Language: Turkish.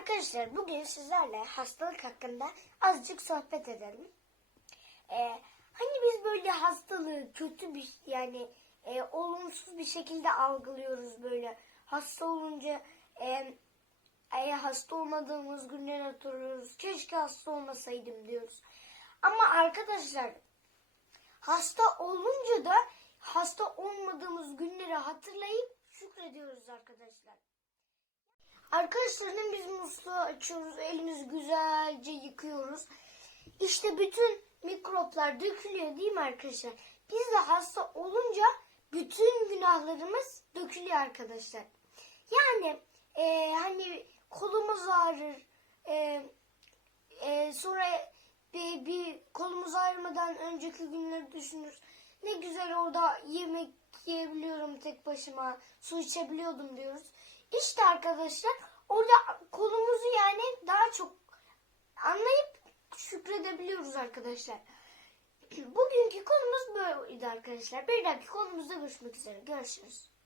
Arkadaşlar bugün sizlerle hastalık hakkında azıcık sohbet edelim. Ee, hani biz böyle hastalığı kötü bir yani e, olumsuz bir şekilde algılıyoruz böyle. Hasta olunca e, eğer hasta olmadığımız günler hatırlıyoruz. Keşke hasta olmasaydım diyoruz. Ama arkadaşlar hasta olunca da hasta olmadığımız günleri hatırlayıp şükrediyoruz arkadaşlar. Arkadaşlarım biz musluğu açıyoruz, elimizi güzelce yıkıyoruz. İşte bütün mikroplar dökülüyor değil mi arkadaşlar? Biz de hasta olunca bütün günahlarımız dökülüyor arkadaşlar. Yani e, hani kolumuz ağrır, e, e, sonra bir, bir kolumuz ağrımadan önceki günleri düşünürüz. Ne güzel orada yemek yiyebiliyorum tek başıma, su içebiliyordum diyoruz. İşte arkadaşlar orada kolumuzu yani daha çok anlayıp şükredebiliyoruz arkadaşlar. Bugünkü konumuz böyleydi arkadaşlar. Bir dahaki konumuzda görüşmek üzere. Görüşürüz.